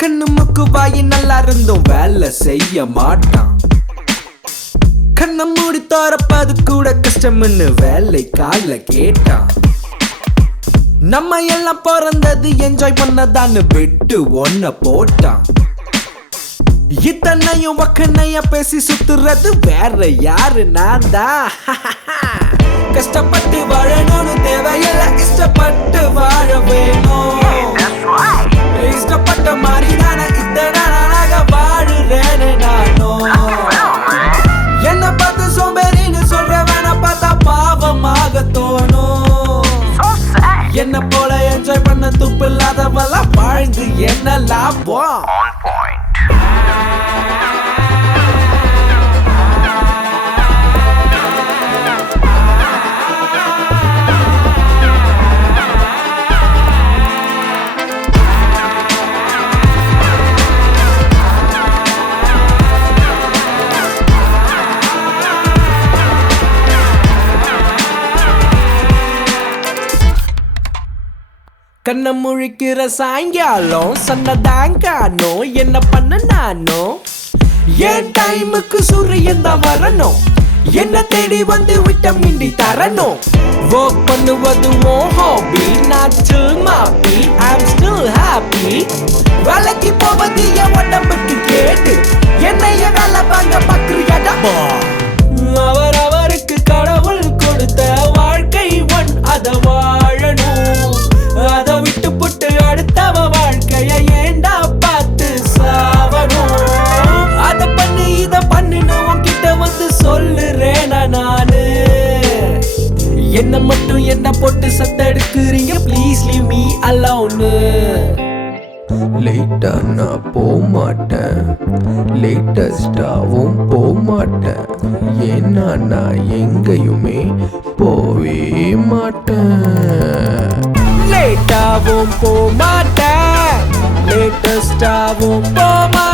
கண்ணு முக்கு வாயி நல்லா இருந்தும் வேலை செய்ய மாட்டான். கண்ணை மூடி தோறப்பது கூட கஷ்டம்னு வேலை கால கேட்டான். நம்ம எல்லாம் பிறந்தது என்ஜாய் பண்ணதான்னு விட்டு ஒன்ன போட்டான். இத்தனையும் வக்கனைய பேசி சுத்துறது வேற யாரு? நான் தான். கஷ்டப்பட்டு வாழணும்னு தேவையில்ல, இஷ்டப்பட்டு வாழ வேணும். இஷ்டப்பட்ட மாதிரி தானே இத்தனை நாளாக வாழுறேன்னு நானும். என்ன பார்த்து சோம்பேறின்னு சொல்ற வேணா பார்த்தா பாவமாக தோணும். என்ன போல என்ஜாய் பண்ண துப்பு இல்லாதவெல்லாம் வாழ்ந்து என்ன லாபம்? கண்ண முழிக்கிற சாயங்காலம் சொன்னதாங்கானோ என்ன பண்ண நானோ. என் டைமுக்கு சூரியன் தான் வரணும். என்ன தேடி வந்து விட்டமின் டி தரணும். ஒர்க் பண்ணுவது உன் ஹாபி, நான் still மாப்பி, I'm still happy. வேலைக்கு போவது என் உடம்புக்கு கேட்டு, என்னைய வேலை வாங்க பாக்குறியாடா? அவருக்கு கடவுள் கொடுத்த வாழ்க்கை ஒன், அத வாழணும். அத விட்டு புட்டு அடுத்தவ வாழ்க்கைய ஏண்டா பார்த்து சாவணும். அத பண்ணு இத பண்ணுன்னு உன்கிட்ட வந்து சொல்லுறேனா நானு. என்ன மட்டும் என்ன போட்டு சத்தெடுக்குறீங்க, ப்ளீஸ் லீவ் மீ அலோன். லேட்டா நான் போமாட்டேன், லேட்டஸ்டாவும் போமாட்டேன். ஏன்னா நான் எங்கேயுமே போவே மாட்டேன். லேட்டாவும் போமாட்டேன், லேட்டஸ்டாவும் போமாட்டேன்.